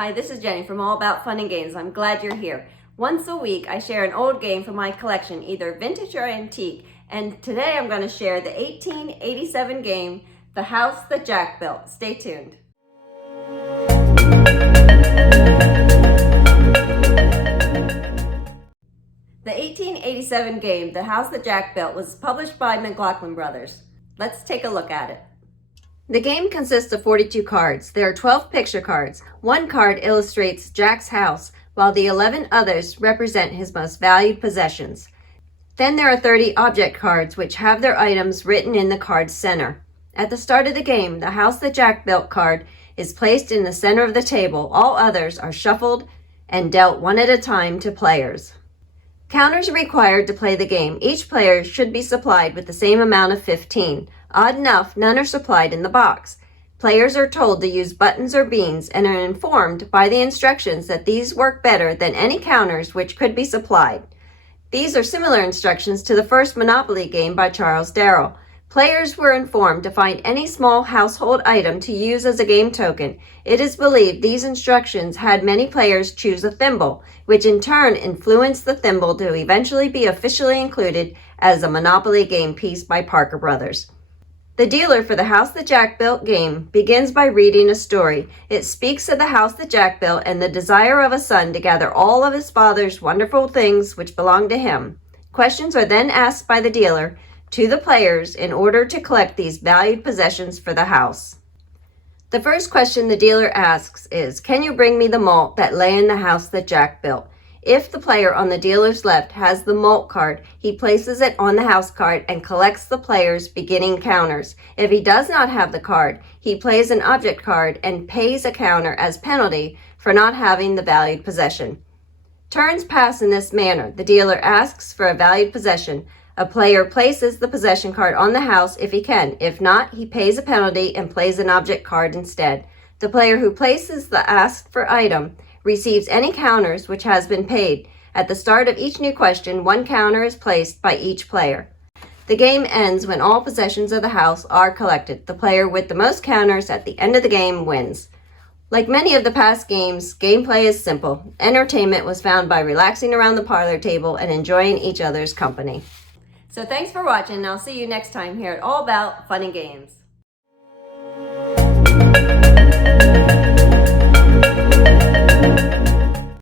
Hi, this is Jenny from All About Fun and Games. I'm glad you're here. Once a week, I share an old game from my collection, either vintage or antique. And today I'm going to share the 1887 game, The House That Jack Built. Stay tuned. The 1887 game, The House That Jack Built, was published by Mcloughlin Bros. Let's take a look at it. The game consists of 42 cards. There are 12 picture cards. One card illustrates Jack's house, while the 11 others represent his most valued possessions. Then there are 30 object cards, which have their items written in the card's center. At the start of the game, the House That Jack Built card is placed in the center of the table. All others are shuffled and dealt one at a time to players. Counters are required to play the game. Each player should be supplied with the same amount of 15. Odd enough, none are supplied in the box. Players are told to use buttons or beans and are informed by the instructions that these work better than any counters which could be supplied. These are similar instructions to the first Monopoly game by Charles Darrow. Players were informed to find any small household item to use as a game token. It is believed these instructions had many players choose a thimble, which in turn influenced the thimble to eventually be officially included as a Monopoly game piece by Parker Brothers. The dealer for the House That Jack Built game begins by reading a story. It speaks of the house that Jack built and the desire of a son to gather all of his father's wonderful things which belonged to him. Questions are then asked by the dealer to the players in order to collect these valued possessions for the house. The first question the dealer asks is, "Can you bring me the malt that lay in the house that Jack built?" If the player on the dealer's left has the malt card, he places it on the house card and collects the player's beginning counters. If he does not have the card, he plays an object card and pays a counter as penalty for not having the valued possession. Turns pass in this manner. The dealer asks for a valued possession. A player places the possession card on the house if he can. If not, he pays a penalty and plays an object card instead. The player who places the asked for item receives any counters which has been paid. At the start of each new question, one counter is placed by each player. The game ends when all possessions of the house are collected. The player with the most counters at the end of the game wins. Like many of the past games, gameplay is simple. Entertainment was found by relaxing around the parlor table and enjoying each other's company. So thanks for watching, and I'll see you next time here at All About Fun and Games.